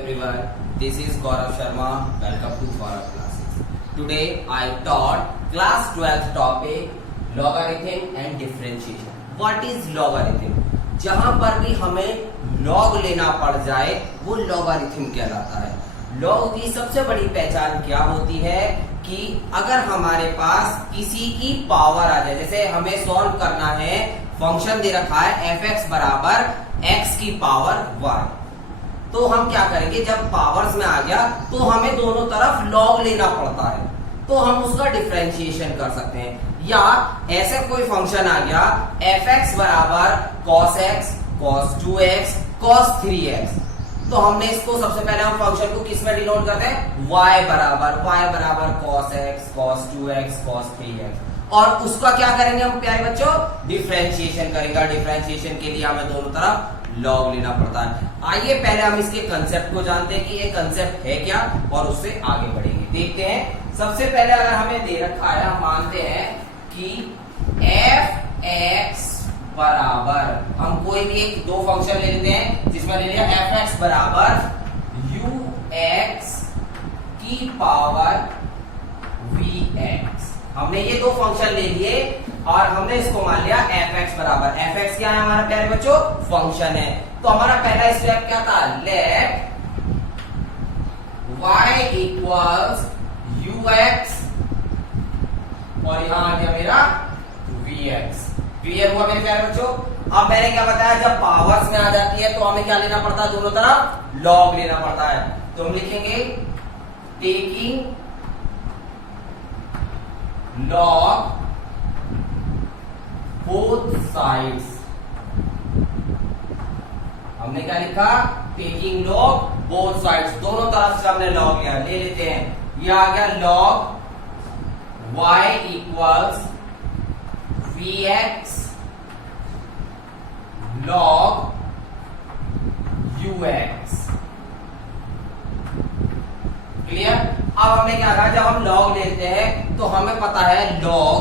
Everyone, this is Gaurav Sharma. Welcome to Gaurav classes. Today I taught class 12th topic logarithm and differentiation. What is logarithm? जहां पर भी हमें log लेना पड़ जाए वो logarithm कहलाता है। log की सबसे बड़ी पहचान क्या होती है कि अगर हमारे पास किसी की पावर आ जाए, जैसे हमें सॉल्व करना है, फंक्शन दे रखा है f(x) बराबर x की पावर y, तो हम क्या करेंगे, जब पावर्स में आ गया तो हमें दोनों तरफ लॉग लेना पड़ता है, तो हम उसका डिफरेंशिएशन कर सकते हैं। या ऐसे कोई फंक्शन आ गया f(x) बराबर cos x, cos 2x, cos 3x, तो हमने इसको सबसे पहले हम फंक्शन को किस में डिनोट करते हैं, y बराबर cos x, cos 2x, cos 3x, और उसका क्या करेंगे हम प्यारे बच्चों, डिफरेंशिएशन करेंगे। डिफरेंशिएशन के लिए हमें दोनों तरफ लॉग लेना पड़ता है। आइए पहले हम इसके कंसेप्ट को जानते हैं कि ये कंसेप्ट है क्या, और उससे आगे बढ़ेंगे। देखते हैं, सबसे पहले अगर हमें दे रखा है, हम मानते हैं कि f(x) बराबर, हम कोई भी एक दो फंक्शन ले लेते हैं, जिसमें ले लिया f(x) बराबर ux की पावर vx। हमने ये दो फंक्शन ले लिए और हमने इसको मान लिया f(x) बराबर, f(x) क्या है हमारा प्यारे बच्चों, फंक्शन है। तो हमारा पहला स्टेप क्या था, लेट y इक्वल्स ux, और यहां आ गया मेरा vx। क्लियर हुआ मेरे प्यारे बच्चों। अब मैंने क्या बताया, जब पावर्स में आ जाती है तो हमें क्या लेना पड़ता है, दोनों तरफ लॉग लेना पड़ता है। तो हम लिखेंगे टेकिंग log both sides। हमने क्या लिखा, टेकिंग log both sides, दोनों तरफ से हमने log लिया, ले लेते हैं। यह आ गया log y equals vx log ux। Clear. अब हमने क्या कहा, जब हम log लेते हैं तो हमें पता है log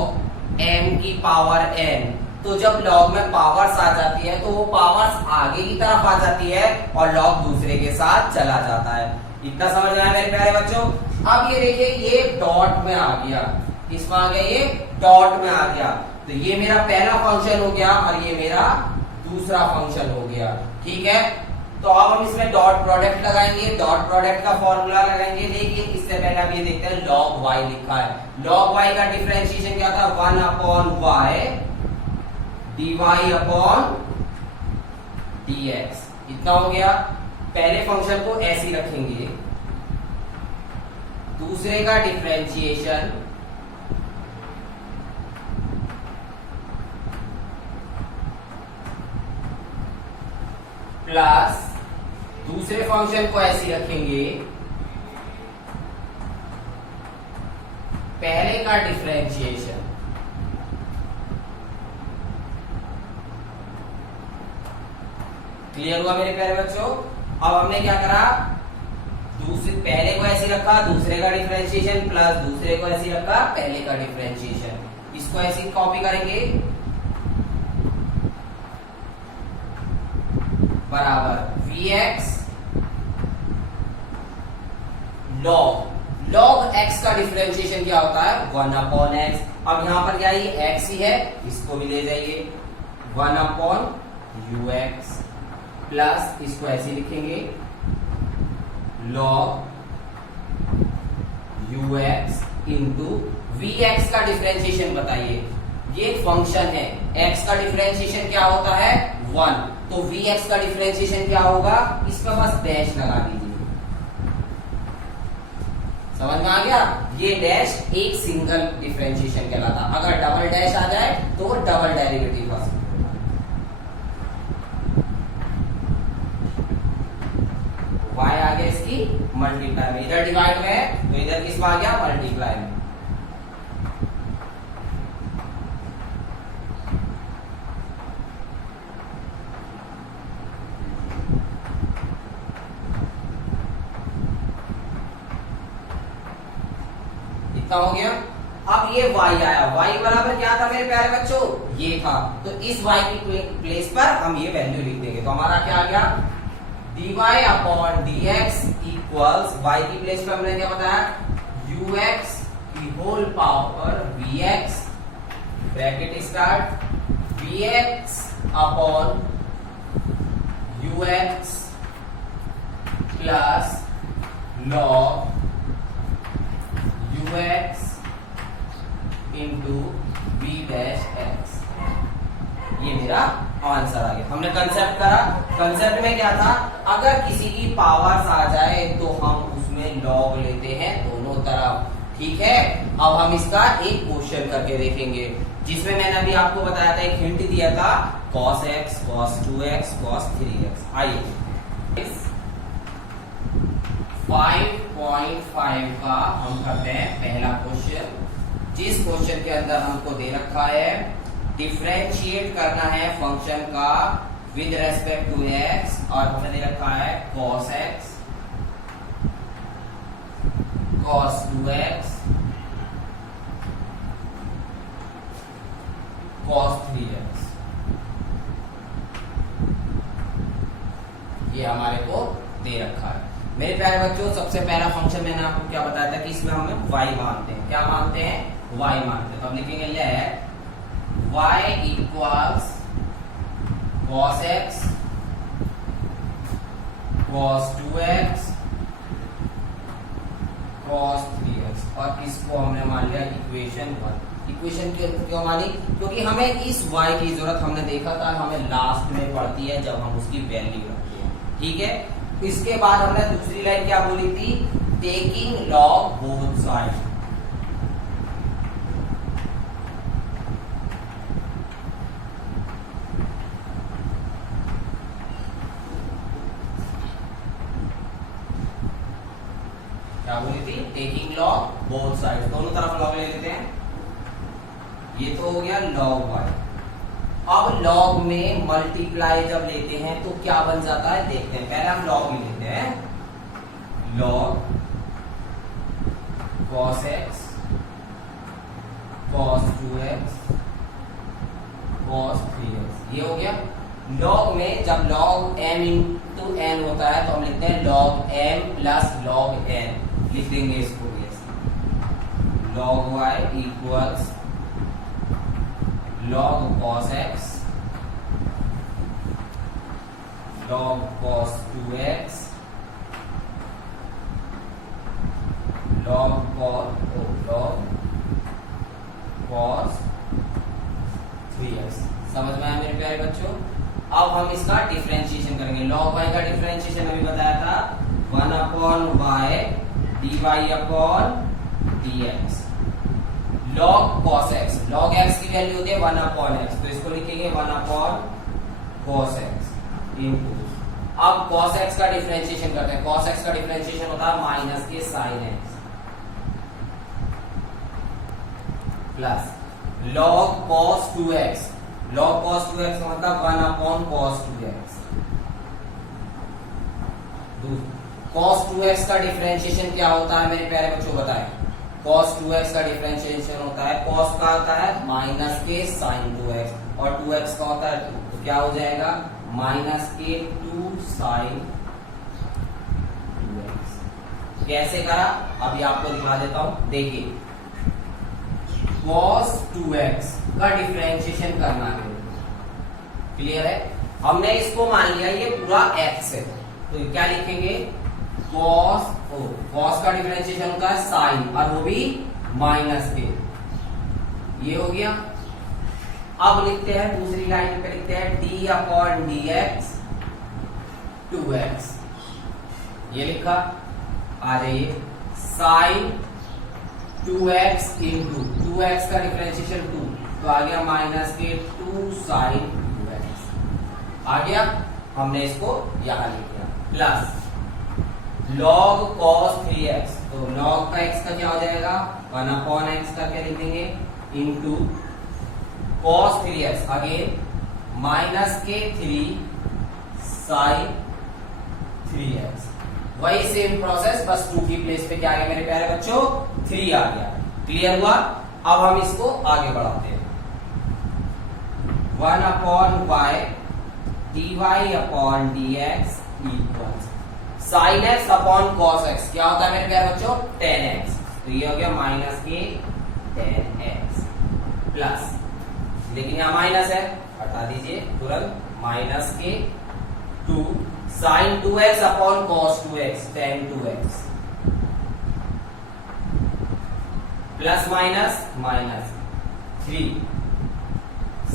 m की पावर n, तो जब log में पावर्स आ जाती है तो वो पावर्स आगे की तरफ आ जाती है और log दूसरे के साथ चला जाता है। इतना समझ में आया मेरे प्यारे बच्चों। अब ये देखिए, ये डॉट में आ गया, किसमें आ गया, ये डॉट में आ गया, तो ये मेरा पहला फंक्शन हो गया और ये मेरा दूसरा फंक्शन हो गया। ठीक है, तो अब हम इसमें डॉट प्रोडक्ट लगाएंगे, डॉट प्रोडक्ट का फॉर्मूला लगाएंगे। देखिए, इससे पहले हम ये देखते हैं, log y लिखा है, log y का डिफरेंशिएशन क्या था, 1/y dy अपॉन dx। इतना हो गया। पहले फंक्शन को ऐसे ही रखेंगे, दूसरे का डिफरेंशिएशन प्लस दूसरे फंक्शन को ऐसे रखेंगे, पहले का डिफरेंशिएशन क्लियर हुआ मेरे प्यारे बच्चों। अब हमने क्या करा, दूसरे पहले को ऐसे रखा, दूसरे का डिफरेंशिएशन प्लस दूसरे को ऐसे रखा, पहले का डिफरेंशिएशन। इसको ऐसे कॉपी करेंगे, बराबर vx log x का डिफरेंशिएशन क्या होता है, 1/x। अब यहां पर क्या है, ये x ही है, इसको भी ले जाइए, 1/ux प्लस इसको ऐसे लिखेंगे log ux इंटू vx का डिफरेंशिएशन बताइए। ये फंक्शन है, x का डिफरेंशिएशन क्या होता है, 1, तो vx का डिफरेंशिएशन क्या होगा, इसका बस डैश लगा दीजिए। समझ में आ गया, ये डैश एक सिंगल डिफरेंशिएशन कहलाता, अगर डबल डैश आ जाए तो वो डबल डेरिवेटिव हो सकता है। y आ गया इसकी मल्टीप्लाई में, इधर डिवाइड में है तो इधर किस में आ गया, मल्टीप्लाई में। हो गया। अब ये y आया, y बराबर क्या था मेरे प्यारे बच्चों, ये था, तो इस y की प्लेस पर हम ये वैल्यू लिख देंगे, तो हमारा क्या आ गया, dy upon dx equals y की प्लेस पे हमने क्या बताया, ux की whole power vx bracket start vx upon ux plus log ux into v dash x। ये मेरा आंसर आ गया। हमने कंसेप्ट करा। कंसेप्ट में क्या था, अगर किसी की पावर्स आ जाए तो हम उसमें लॉग लेते हैं दोनों तरफ, ठीक है। अब हम इसका एक क्वेश्चन करके देखेंगे जिसमें मैंने अभी आपको बताया था, एक हिंट दिया था, cos x, cos 2x, cos 3x। आइए 5.5 का हम करते हैं पहला क्वेश्चन, जिस क्वेश्चन के अंदर हमको दे रखा है डिफरेंशिएट करना है फंक्शन का विद रेस्पेक्ट टू x, और हमें दे रखा है cos x, cos 2x, cos 3x। ये हमारे को दे रखा है। मेरे प्यारे बच्चों, सबसे पहला फंक्शन मैंने आपको क्या बताया था कि इसमें हमें y मानते हैं। क्या मानते हैं, y मानते हैं। तो हम लिखेंगे let y equals cos x, cos 2x, cos 3x, और इसको हमने मान लिया इक्वेशन 1। इक्वेशन क्यों मानी, क्योंकि हमें इस y की जरूरत, हमने देखा था हमें लास्ट में पड़ती है जब हम उसकी वैल्यू रखते हैं, ठीक है। इसके बाद हमने दूसरी लाइन क्या बोली थी, टेकिंग लॉग बोथ साइड। क्या बोली थी, टेकिंग लॉग बोथ साइड, दोनों तरफ लॉग ले लेते हैं। ये तो हो गया लॉग y। अब लॉग में मल्टीप्लाई जब लेते हैं तो क्या बन जाता है, देखते हैं। पहले हम लॉग में लेते हैं, log cos x, cos 2x, cos 3x। ये हो गया। लॉग में जब log m इंटू n होता है तो हम लिखते हैं log m plus log n, लिख देंगे इसको भी ऐसे। log y equals log cos x, log cos 2x, log cos 3x। समझ में आया मेरे प्यारे बच्चों। अब हम इसका डिफरेंशिएशन करेंगे। log y का डिफरेंशिएशन अभी बताया था 1 upon y dy upon dx। log cos x, log x की वैल्यू होती है 1 अपॉन x, तो इसको लिखेंगे 1 अपॉन cos x इनटू। अब cos x का डिफरेंशिएशन करते हैं। cos x का डिफरेंशिएशन होता है माइनस के sin x plus log cos 2x, log cos 2x मतलब 1 upon cos 2x। cos 2x का डिफरेंशिएशन क्या होता है मेरे प्यारे बच्चों, बताएं। cos 2x का डिफरेंशिएशन होता है, cos का होता है माइनस के sin 2x, और 2x का होता है 2, तो क्या हो जाएगा माइनस के 2 sin 2x। कैसे करा अभी आपको दिखा देता हूं, देखिए। cos 2x का डिफरेंशिएशन करना है, क्लियर है। हमने इसको मान लिया ये पूरा x है, तो क्या लिखेंगे cos का डिफरेंशिएशन होता है sin, और वो भी माइनस के। ये हो गया। अब लिखते हैं दूसरी लाइन पे, लिखते हैं d अपॉन dx 2x। ये लिखा, आ जाइए sin 2x इंटू 2x का डिफरेंशिएशन 2, तो आ गया माइनस के 2 sin 2x आ गया। हमने इसको यहां लिख दिया प्लस log cos 3x, तो log का x का क्या हो जाएगा 1 अपॉन x करके लिख देंगे into cos 3x again minus के 3 sin 3x। वही सेम प्रोसेस, बस 2 की प्लेस पे क्या आ गया मेरे प्यारे बच्चों 3 आ गया। क्लियर हुआ। अब हम इसको आगे बढ़ाते हैं। 1 upon y d y upon d x equals sine x upon cos x. क्या होता है मेरे प्यारे बच्चों? Tan x. तो ये हो गया minus k ten x plus, लेकिन यहाँ माइनस है, हटा दीजिए तुरंत, माइनस के two sine two x upon cos two x tan two x plus minus minus three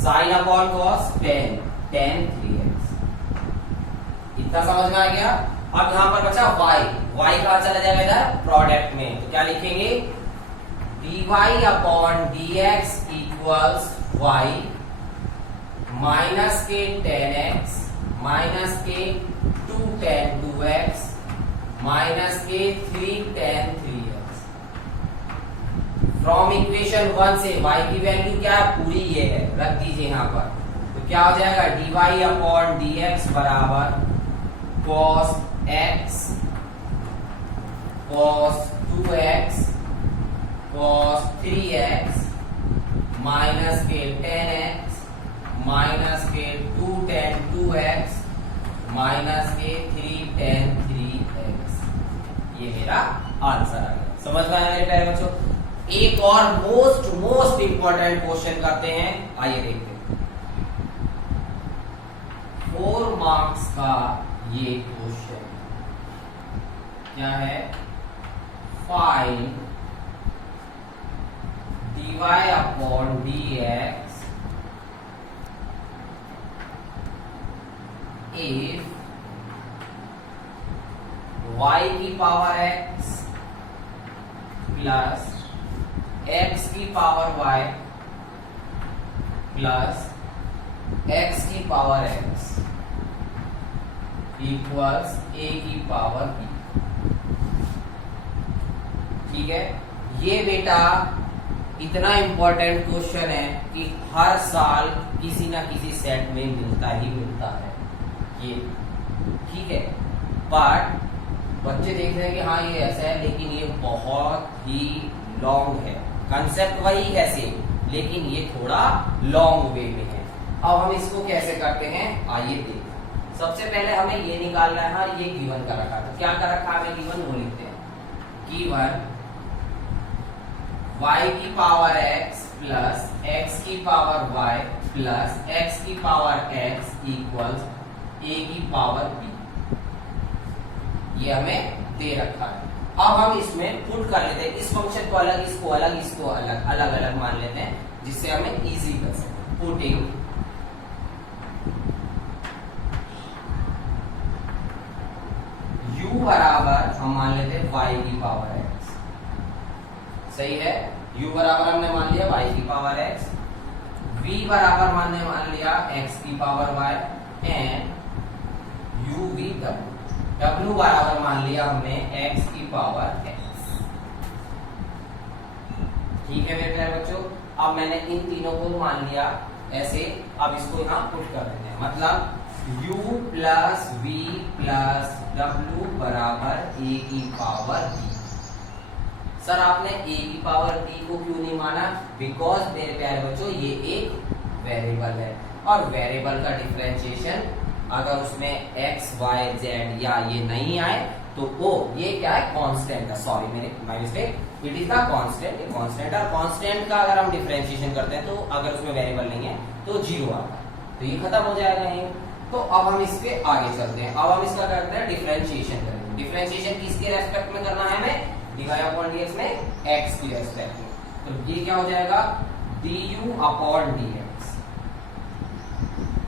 sine upon cos tan tan three x. इतना समझ में आ गया। अब यहां पर बचा y, y कहां चला जाएगा इधर? प्रोडक्ट में। तो क्या लिखेंगे? dy upon dx equals y minus k ten x minus के two ten two x minus k three ten three x. From equation 1 से y की वैल्यू क्या है? पूरी ये है, रख दीजिए यहां पर। तो क्या हो जाएगा? dy अपॉन dx बराबर cos x cos 2x cos 3x minus के 10x माइनस के 2 10 2x माइनस के 3 10 3x। ये मेरा आंसर आ गया। समझ में आया मेरे प्यारे बच्चों? एक और मोस्ट इंपॉर्टेंट क्वेश्चन करते हैं, आइए देखते हैं। 4 मार्क्स का ये क्वेश्चन क्या है? Find dy upon dx if y की पावर x प्लस x की पावर y प्लस x की पावर x इक्वल्स a की पावर b। ठीक है, ये बेटा इतना इंपॉर्टेंट क्वेश्चन है कि हर साल किसी ना किसी सेट में मिलता ही मिलता है ये। ठीक है, बट बच्चे देख रहे हैं कि हाँ ये ऐसा है, लेकिन ये बहुत ही लॉन्ग है। कंसेप्ट वही है सेम, लेकिन ये थोड़ा लॉन्ग वे में है। अब हम इसको कैसे करते हैं आइए देखते हैं। सबसे पहले हमें ये निकालना है, हाँ ये गिवन का रखा था। क्या कर रखा है हमें गिवन? वो लिखते हैं गिवन y की पावर x प्लस x की पावर y प्लस x की पावर x इक्वल्स a की पावर b। ये हमें दे रखा है। अब हम इसमें पुट कर लेते हैं, इस फंक्शन को अलग, इसको अलग, इसको अलग, अलग अलग मान लेते हैं, जिससे हमें इजी कर सके। पुटिंग u बराबर हम मान लेते हैं y की पावर x। सही है, u बराबर हमने मान लिया y की पावर x, v बराबर मान लिया x की power y and u v w बराबर मान लिया हमने x की पावर x। ठीक है मेरे प्यारे बच्चों, अब मैंने इन तीनों को मान लिया ऐसे। अब इसको यहाँ पुट कर देते हैं, मतलब u plus v plus w बराबर a की पावर b। सर आपने a की पावर b को क्यों नहीं माना? बिकॉज मेरे प्यारे बच्चों ये एक वेरिएबल है, और वेरिएबल का डिफरेंशिएशन अगर उसमें x y z या ये नहीं आए तो वो ये क्या है? कांस्टेंट है। सॉरी मेरे my mistake, it is the constant. ये कांस्टेंट और कांस्टेंट का अगर हम डिफरेंशिएशन करते हैं तो अगर उसमें वेरिएबल नहीं है तो जीरो आता है, तो ये खत्म हो जाएगा ये। तो अब हम इस पे आगे चलते हैं। अब हम इसका करते हैं डिफरेंशिएशन करेंगे। डिफरेंशिएशन किसके रेस्पेक्ट में करना है हमें? dy अपॉन dx में x की रेस्पेक्ट में। तो ये क्या हो जाएगा? du upon dx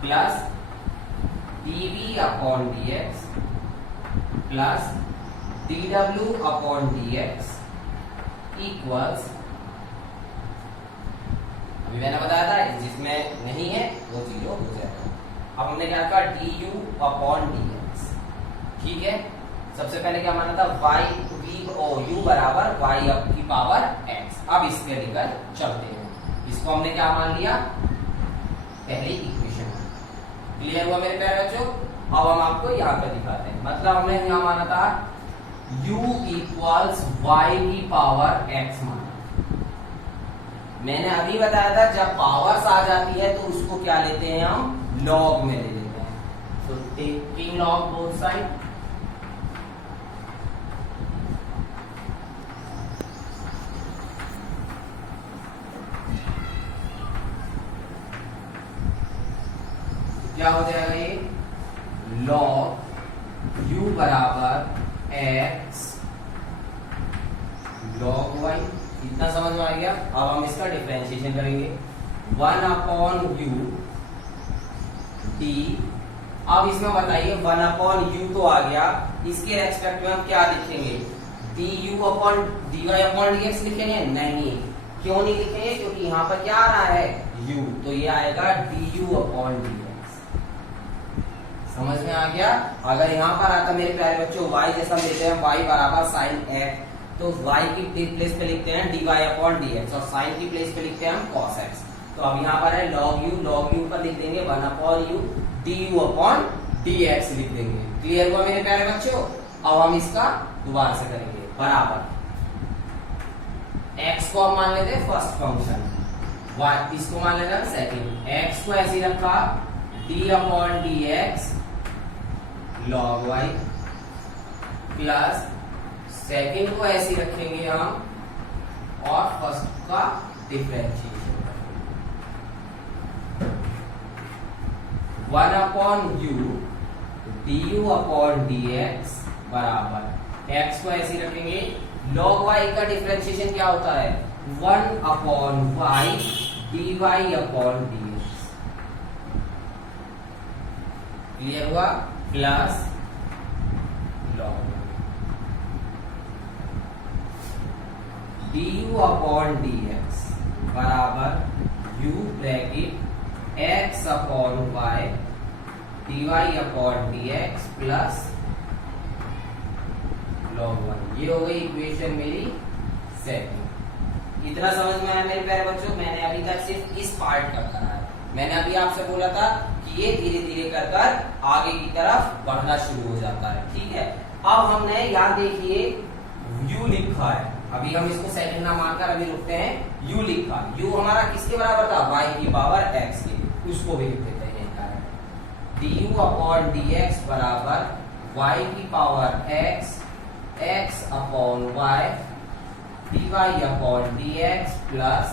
plus dv upon dx plus dw upon dx equals, अभी मैंने बताया था जिसमें नहीं है वो जीरो हो जाएगा। अब हमने क्या कहा? du upon dx। ठीक है, सबसे पहले क्या माना था? u बराबर y अप की पावर x। अब इसके लेकर चलते हैं। इसको हमने क्या मान लिया? पहली इक्वेशन। क्लियर हुआ मेरे प्यारे बच्चों? अब हम आपको यहाँ पे दिखाते हैं। मतलब हमने यहाँ माना था u इक्वल्स y की पावर x माना। मैंने अभी बताया था जब पावर्स आ जाती है तो उसको क्या लेते हैं हम? लॉग में ले लेते हैं। टेकिंग लॉग बोथ साइड, क्या हो जाएगा ये log u बराबर x log y। इतना समझ में आ गया। अब हम इसका डिफरेंशिएशन करेंगे 1/u d। अब इसमें बताइए 1/u तो आ गया, इसके रेस्पेक्ट में हम क्या लिखेंगे du/dy/dx लिखेंगे? नहीं, क्यों नहीं लिखेंगे? क्योंकि यहाँ पर क्या आ रहा है u, तो ये आएगा du/dx। समझ में आ गया। अगर यहाँ पर आता मेरे प्यारे बच्चों y जैसा लेते हैं y बराबर साइन x, तो y की प्लेस पे लिखते हैं dy/dx और साइन की प्लेस पे लिखते हैं हम cos x। तो अब यहाँ पर है log u पर लिख देंगे 1/u du/dx लिख देंगे। क्लियर हुआ मेरे प्यारे बच्चों? अब हम इसका दोबारा से करेंगे बराबर x को हम मान लेते हैं फर्स्ट फंक्शन, y इसको मान लेते हैं सेकंड। x को ऐसे ही रखा d/dx log y plus second को ऐसे ही रखेंगे हम और फर्स्ट का डिफरेंशिएशन 1/u du/dx बराबर x को ऐसे ही रखेंगे। log y का डिफरेंशिएशन क्या होता है 1/y dy/dx। क्लियर हुआ? प्लस log du/dx बराबर u bracket x/y dy/dx plus log 1। ये हो गई इक्वेशन मेरी सेकंड। इतना समझ में आया मेरे प्यारे बच्चों? मैंने अभी तक सिर्फ इस पार्ट का करा है। मैंने अभी आपसे बोला था कि ये धीरे धीरे कर आगे की तरफ बढ़ना शुरू हो जाता है। ठीक है, अब हमने यहाँ देखिए u लिखा है, अभी हम इसको सेकंड ना मानकर अभी रुकते हैं। u लिखा, u हमारा किसके बराबर था y की पावर x के, उसको भी लिख देते हैं। du/dx बराबर y की power x x/y dy/dx plus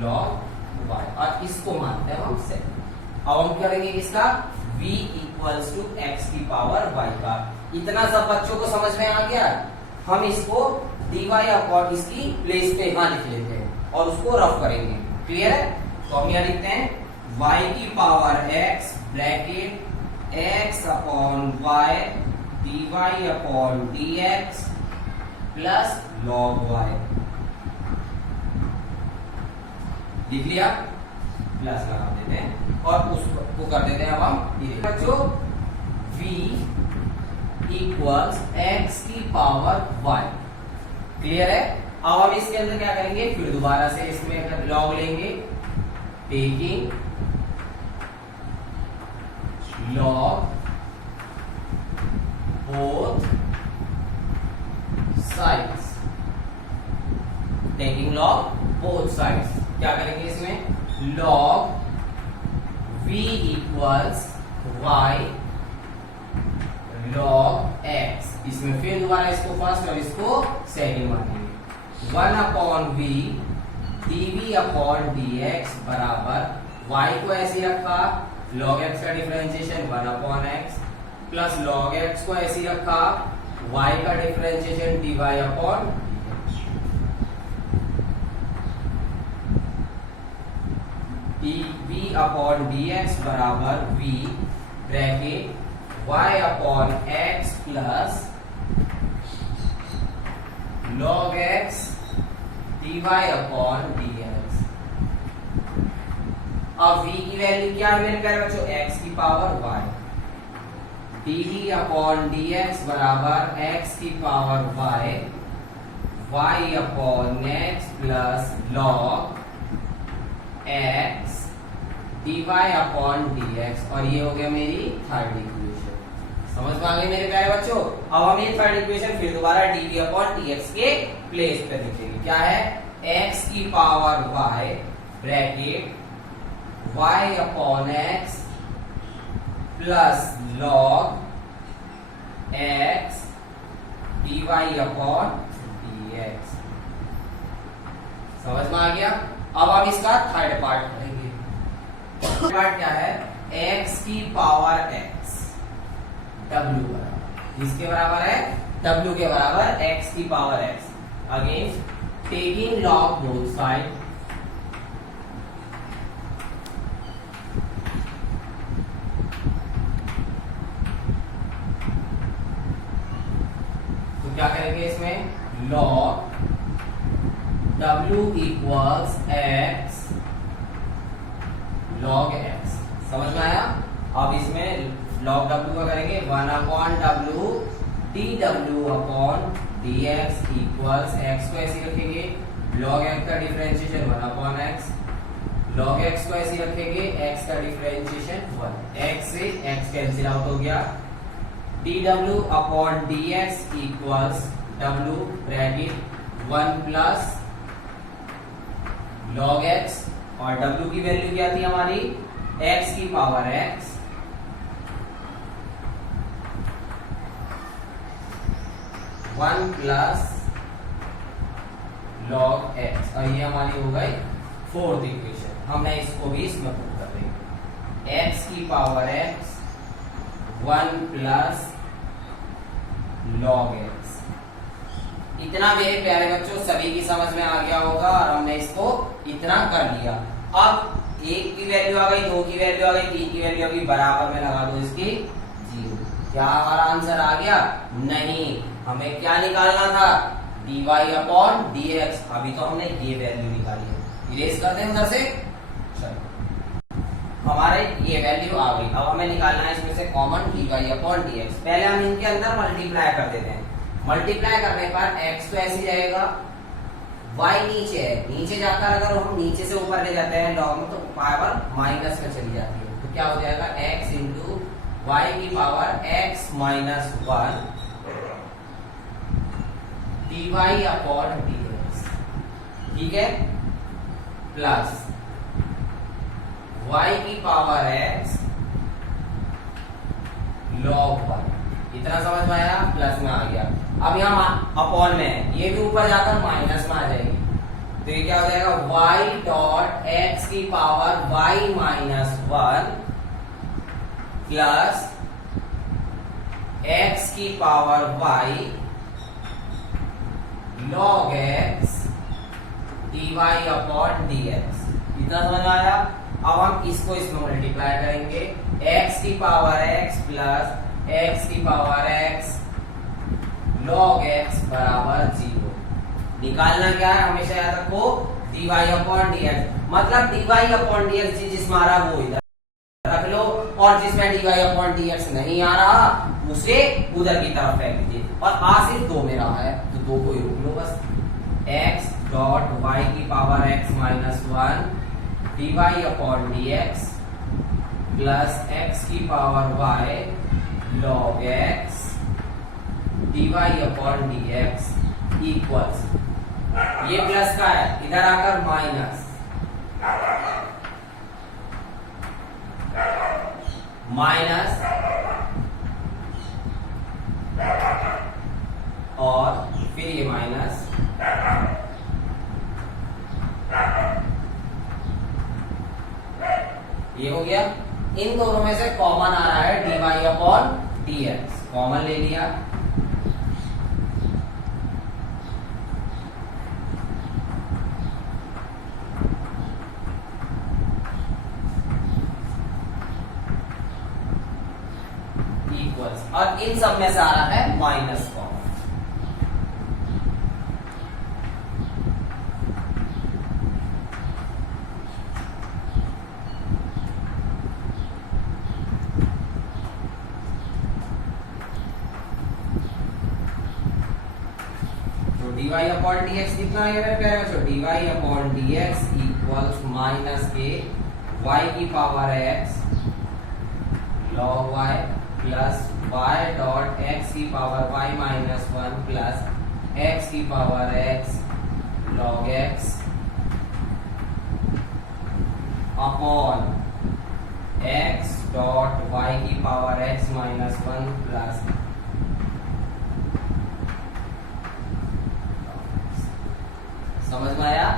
log y, और इसको मानते हैं हम से। अब हम करेंगे इसका v इक्वल्स टू x की पावर y का। इतना सब बच्चों को समझ में आ गया? हम इसको dy/ इसकी प्लेस पे यहाँ लिख लेते हैं और उसको रफ करेंगे। क्लियर है? तो हम यहाँ लिखते हैं y की power x bracket x/y dy/dx plus log y। लिख लिया? प्लस लगा देते हैं और उसको कर देते हैं अब हम बच्चों v इक्वल्स x की पावर y। क्लियर है? अब हम इसके अंदर क्या करेंगे, फिर दोबारा से इसमें log लेंगे, taking log both sides, taking log both sides। क्या करेंगे इसमें log v equals y log x, इसमें फिर दोबारा इसको फर्स्ट और इसको सेकंड मानेंगे। 1/v dv/dx बराबर y को ऐसे रखा log x का differentiation 1/x plus log x को ऐसे रखा y का डिफरेंशिएशन dy/dx dv/dx बराबर v bracket y/x plus log x dy/dx। अब v की वैल्यू क्या है मेरे प्यारे बच्चों, x की पावर y, dv/dx बराबर x की power y y/x plus log x dy/dx, और ये हो गया मेरी थर्ड इक्वेशन। समझ में आ गई मेरे प्यारे बच्चों? अब हम ये थर्ड इक्वेशन फिर दोबारा dv/dx के प्लेस पे लिखेंगे। क्या है, x की power y bracket y/x plus log x dy upon dx। समझ में आ गया। अब हम इसका थर्ड पार्ट करेंगे। पार्ट क्या है? x की पावर x w बराबर, जिसके बराबर है w के बराबर x की power x। Again taking log both side, तो क्या करेंगे इसमें? Log w equals x log x। समझ में आया। अब इसमें लॉग w का करेंगे 1 upon w dw upon dx equals x को ऐसे रखेंगे, लॉग x का differentiation 1 upon x, log x को ऐसे रखेंगे, x का डिफरेंशिएशन 1, x से x कैंसिल आउट हो गया, dw upon dx equals w bracket 1 plus log x, और w की वैल्यू क्या थी हमारी? x की power x 1 plus log x, और ये हमारी हो गई फोर्थ इक्वेशन। हमने इसको भी इसमें पुट कर देंगे, x की power x 1 plus log x। इतना मेरे प्यारे बच्चों सभी की समझ में आ गया होगा, और हमने इसको इतना कर लिया। अब 1 की वैल्यू आ गई, 2 की वैल्यू आ गई, 3 की वैल्यू आ गई, बराबर में लगा दो इसकी 0। क्या हमारा आंसर आ गया? नहीं, हमें क्या निकालना था? dy upon dx। अभी तो हमने ये वैल्यू निकाली है, इरेज कर दें उधर से। चलो, हमारे ये वैल्यू आ गई। अब हमें निकालना है इसमें से कॉमन dy अपॉन dx। पहले हम इनके अंदर मल्टीप्लाई कर देते हैं। मल्टीप्लाई करने पर x तो ऐसे जाएगा, y नीचे है, नीचे जाकर अगर हम नीचे से ऊपर ले जाते हैं लॉग में तो पावर माइनस में चली जाती है, तो क्या हो जाएगा? x इंटू वाई की power x minus 1 dy upon dx, ठीक है, प्लस y की पावर x log 1। इतना समझ में आया? प्लस में आ गया। अब यहाँ अपॉन में है, ये भी ऊपर जाकर माइनस में आ जाएगी, तो ये क्या हो जाएगा? y डॉट x की power y minus 1 plus x की power y log x dy upon dx। इतना समझ में आया? अब हम इसको इसमें मल्टीप्लाई करेंगे, x की पावर x प्लस x की पावर x log x बराबर 0। निकालना क्या है? हमेशा याद रखो dy अपॉन dx, मतलब dy अपॉन dx जिसमें आ रहा वो इधर रख लो, और जिसमें dy अपॉन dx नहीं आ रहा उसे उधर की तरफ फेंक दीजिए। और आ सिर्फ 2 में रहा है तो 2 को ही रोक लो बस। x डॉट y की power x minus 1 dy upon dx plus x की power y log x dy upon dx equals, ये प्लस का है, इधर आकर माइनस, माइनस और फिर ये माइनस, ये हो गया। इन दोनों में से कॉमन आ रहा है dy अपॉन dx, कॉमन ले लिया, इक्वल्स, और इन सब में से आ रहा है minus common. dy upon dx कितना आ गया मेरे प्यारे बच्चों? dy upon dx equals minus के y की power x log y plus y dot x की power y minus 1 plus x की power x log x upon x dot y की पावर एक्स माइनस 1 प्लस, समझ में आया?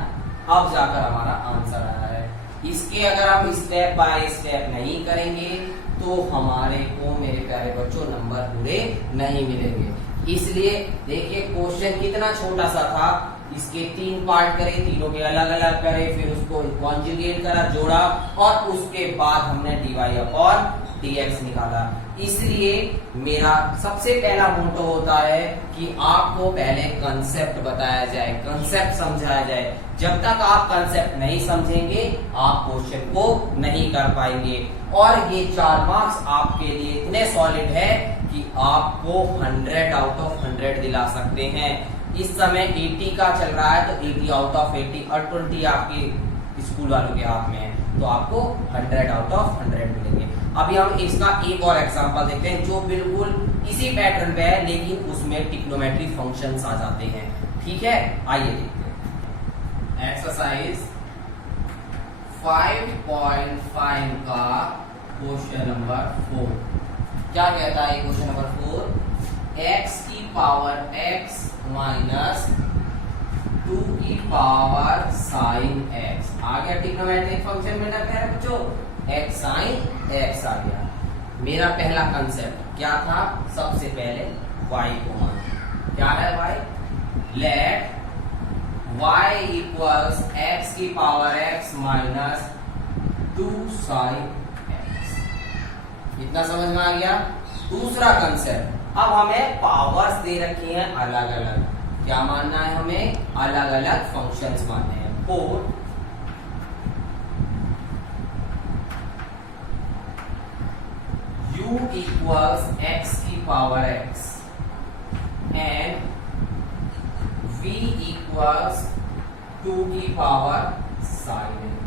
अब जाकर हमारा आंसर आया है। इसके अगर हम स्टेप बाय स्टेप नहीं करेंगे तो हमारे को, मेरे प्यारे बच्चों, नंबर पूरे नहीं मिलेंगे। इसलिए देखिए क्वेश्चन कितना छोटा सा था, इसके 3 पार्ट करे, तीनों के अलग अलग करे, फिर उसको कॉन्जुगेट करा, जोड़ा, और उसके बाद हमने dy अपॉन dx निकाला। इसलिए मेरा सबसे पहला मोटो होता है कि आपको पहले कंसेप्ट बताया जाए, कंसेप्ट समझाया जाए। जब तक आप कंसेप्ट नहीं समझेंगे आप क्वेश्चन को नहीं कर पाएंगे। और ये 4 मार्क्स आपके लिए इतने सॉलिड है कि आपको 100 आउट ऑफ 100 दिला सकते हैं। इस समय 80 का चल रहा है तो 80 आउट ऑफ 80 और 20 आपके स्कूल वालों के हाथ में है, तो आपको 100 आउट ऑफ 100 मिलेंगे। अभी हम इसका एक और एग्जांपल देखते हैं जो बिल्कुल इसी पैटर्न पे है, लेकिन उसमें ट्रिग्नोमेट्री फंक्शंस आ जाते हैं। ठीक है, आइए देखते हैं। एक्सरसाइज 5.5 का क्वेश्चन नंबर 4 क्या कहता है? क्वेश्चन नंबर 4, x की पावर x माइनस 2 की पावर साइन x आ गया। ट्रिग्नोमेट्रिक फंक्शन में क्या है बच्चों? x साइन x आ गया। मेरा पहला कंसेप्ट क्या था? सबसे पहले y को मान, क्या है y? Let y equals x की power x minus 2 sine x। इतना समझ में आ गया? दूसरा कंसेप्ट, अब हमें पावर्स दे रखी हैं अलग अलग, क्या मानना है हमें? अलग अलग फंक्शंस मानने हैं। 4 u इक्वल्स x की power x and v equals 2 की पावर साइन x।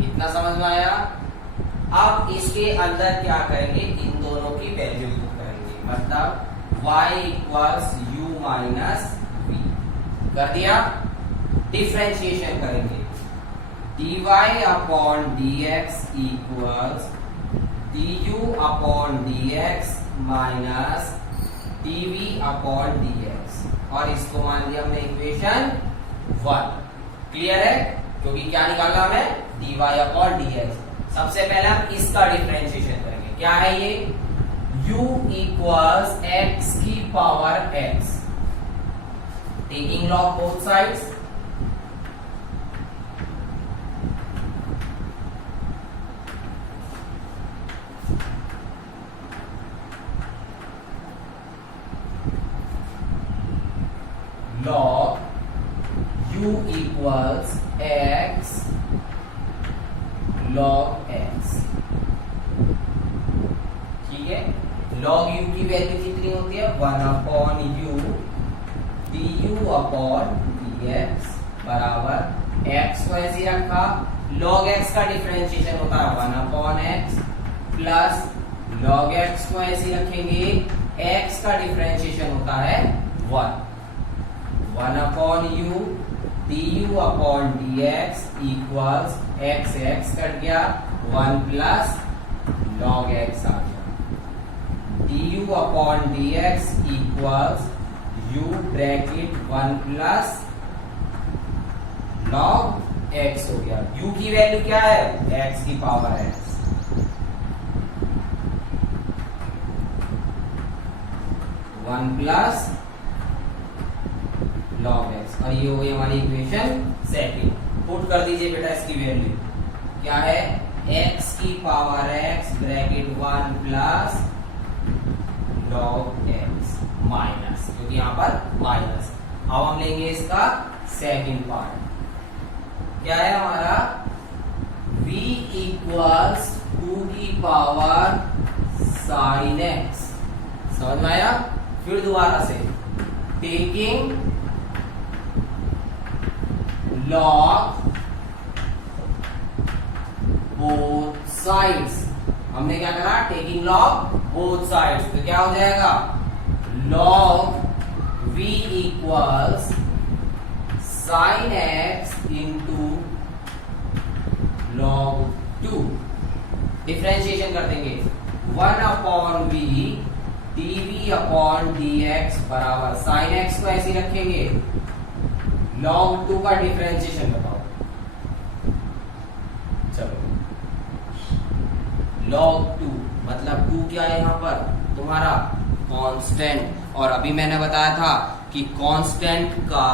इतना समझ में आया? अब इसके अंदर क्या करेंगे? इन दोनों की वैल्यू पुट करेंगे, मतलब y equals u minus v कर दिया। डिफरेंशिएशन करेंगे, dy upon dx equals du upon dx minus dv upon dx, और इसको मान लिया हमने इक्वेशन 1। क्लियर है? क्योंकि क्या निकालना हमें? dy upon dx। सबसे पहले हम इसका डिफरेंशिएशन करेंगे। क्या है ये? u इक्वल्स x की power x, taking log both sides, log u equals x log x। ठीक है, log u की वैल्यू कितनी होती है? 1 upon u du upon dx बराबर x को ऐसे रखा, log x का डिफरेंशिएशन होता है 1 upon x plus log x को ऐसे रखेंगे, x का डिफरेंशिएशन होता है 1 upon u du upon dx equals x cut गया, 1 प्लस log x आ गया। du upon dx equals u bracket 1 plus log x हो गया। u की वैल्यू क्या है? x की power x, one plus log x, और ये हो गई हमारी इक्वेशन सेकंड। पुट कर दीजिए बेटा इसकी वैल्यू, क्या है? x की power x bracket 1 plus log x minus, क्योंकि यहाँ पर माइनस। अब हम लेंगे इसका सेकंड पार्ट, क्या है हमारा? v इक्वल्स 2 की पावर साइन x। समझ में आया? फिर दोबारा से, टेकिंग log both sides। हमने क्या करा? टेकिंग log both sides, तो क्या हो जाएगा? log v equals sine x into log 2। Differentiation कर देंगे 1 upon v dv upon dx बराबर साइन x को ऐसे रखेंगे, log 2 का डिफरेंशिएशन बताओ। चलो log 2 मतलब 2 क्या है यहाँ पर तुम्हारा कांस्टेंट, और अभी मैंने बताया था कि कांस्टेंट का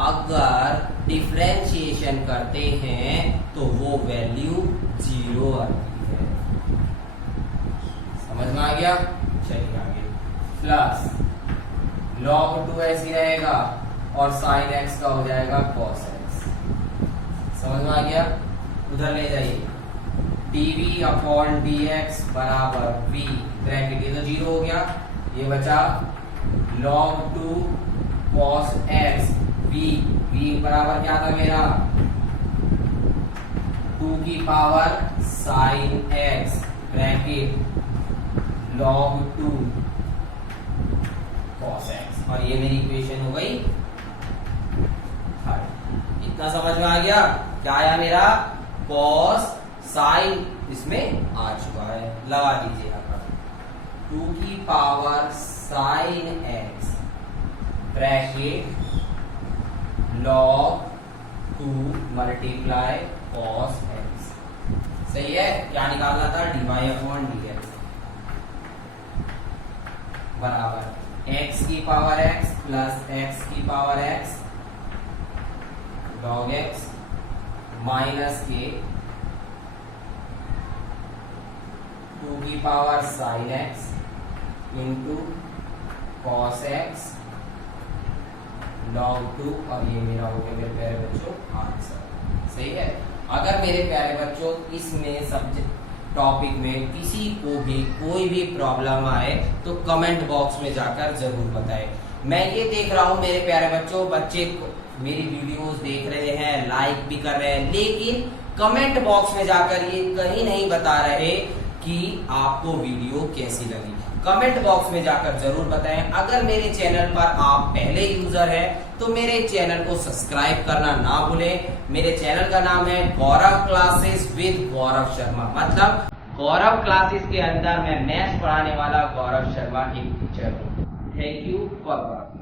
अगर डिफरेंशिएशन करते हैं तो वो वैल्यू 0 आती है। समझ में आ गया? चलिए आगे, प्लस log 2 ऐसी रहेगा और sin x का हो जाएगा cos x। समझ में आ गया? उधर ले जाइए, dv अपॉन dx बराबर v ब्रैकेट, ये तो 0 हो गया, ये बचा log 2 cos x v बराबर क्या था मेरा 2 की power sin x bracket log 2 cos x, और ये मेरी इक्वेशन हो गई 3। इतना समझ में आ गया? क्या आया मेरा cos sin इसमें आ चुका है, लगा दीजिए यहाँ पर 2 की power sin x bracket log 2 multiply cos x। सही है? क्या निकालना था? dy अपॉन dx बराबर x की पावर x प्लस x की power x log x minus के 2 की power sin x into cos x log 2, और ये मेरा हो गया मेरे प्यारे बच्चों आंसर। सही है? अगर मेरे प्यारे बच्चों इसमें सब्जेक्ट टॉपिक में किसी को भी कोई भी प्रॉब्लम आए तो कमेंट बॉक्स में जाकर जरूर बताएं। मैं ये देख रहा हूँ मेरे प्यारे बच्चों, बच्चे मेरी वीडियोस देख रहे हैं, लाइक भी कर रहे हैं, लेकिन कमेंट बॉक्स में जाकर ये कहीं नहीं बता रहे कि आपको वीडियो कैसी लगी। कमेंट बॉक्स में जाकर जरूर बताएं। अगर मेरे चैनल पर आप पहले यूजर हैं तो मेरे चैनल को सब्सक्राइब करना ना भूलें। मेरे चैनल का नाम है गौरव क्लासेस विद गौरव शर्मा, मतलब गौरव क्लासेस के अंदर मैं मैथ्स पढ़ाने वाला गौरव शर्मा एक टीचर हूँ। Thank you for watching.